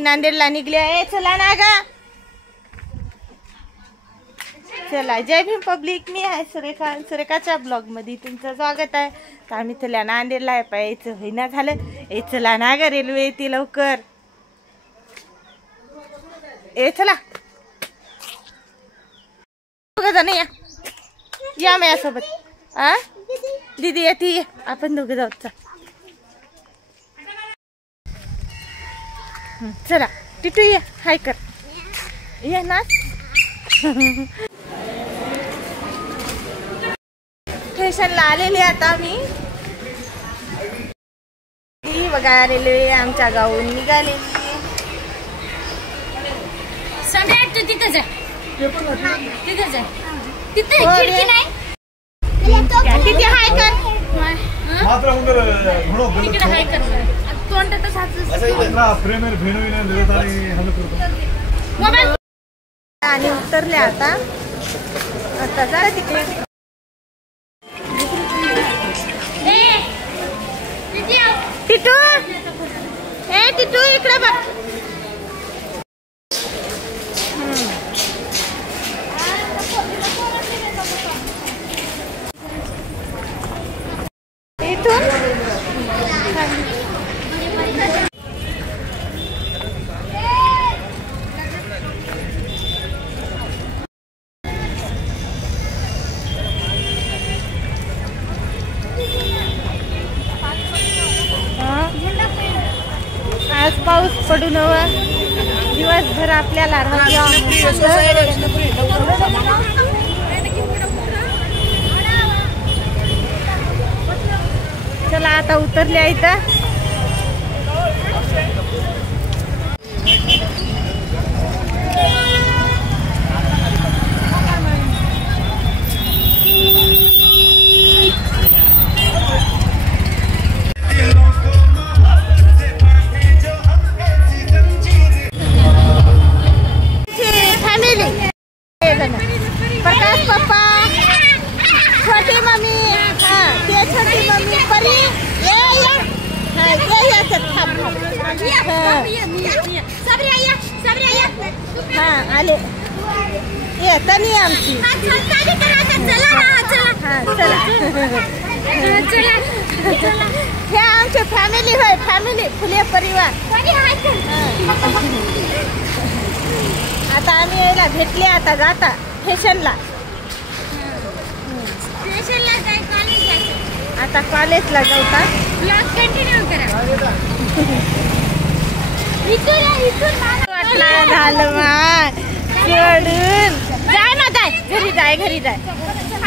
नांदेडला निघले. चला ना गा, चला. जय भीम पब्लिक, मी आहे सुरेखा. सुरेखाच्या ब्लॉग मध्ये तुमचं स्वागत आहे. तर आम्ही चला नांदेडला आहे. पाहायचं होईना झालं. चला ना गा, रेल्वे येते लवकर. चला जण या माझ्यासोबत. दीदी येते, आपण दोघं जाऊ. चला टिटू ये, हाय कर. ये ना. स्टेशनला आलेले आता मी. बघा रेल्वे आमच्या गावून निघालेली. तिथे जा, तिथे जा, तिथे खिडकी नाही. तिथे हाय कर. तिकडे हाय कर. तोंडातच मोबाईल. आणि उतरले आता. आता जरा तिकडे. टिटू, टिटू इकडे बघ. आज पाऊस पडून दिवसभर आपल्याला चला आता उतरले इथं. प्रकाश पप्पा, छोटी मम्मी, ते छोटी मम्मी परी. आले ये तनी आमची. हे आमचे फॅमिली होय, फॅमिली फुले परिवार. आता आम्ही यायला भेटले. आता जाता स्टेशनला. आता कॉलेजला जाऊ का? कंटिन्यू करा. झालं मान सोडून. जाय ना, जाय घरी, जाय घरी जाय.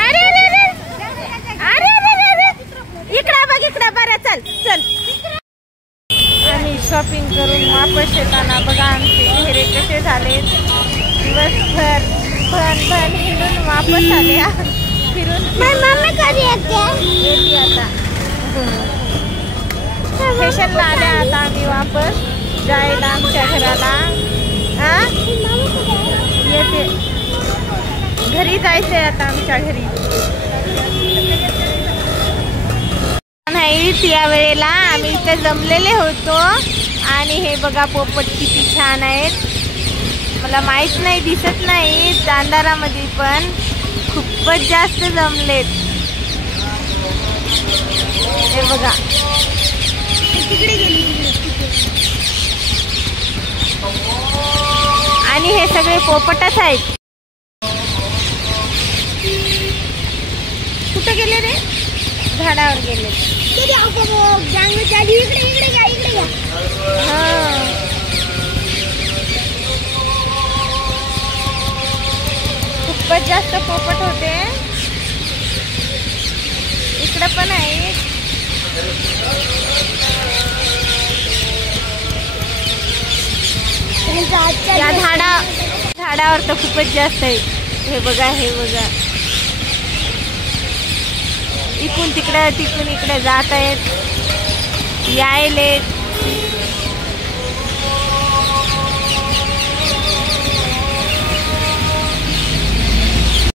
अरे अरे अरे अरे, इकडे बघ, इकडे. बरं चल चल. आम्ही शॉपिंग करून वापस येताना बघा आमचे चेहरे कसे झाले. दिवसभर भन भन हिंडून वापस आले. फिरून आता स्टेशनला आल्या. आता आम्ही वापस जायला आमच्या घराला. येते घरी जायचंय आता आमच्या घरी. नाही या वेळेला आम्ही इथे जमलेले होतो. आणि हे बघा पोपट किती छान आहेत. मला माहित नाही, दिसत नाही अंधारामध्ये, पण खूपच जास्त जमलेत. हे बघा तिकडे गेली. आणि हे सगळे पोपटच आहेत. कुठे गेले रे? झाडावर गेले. खूपच जास्त पोपट होते. इकडे पण आहे. या झाडावर तर खूपच जास्त आहे. हे बघा, हे बघा. इकडून तिकडे, तिकडून इकडे जात आहेत, यायलेत.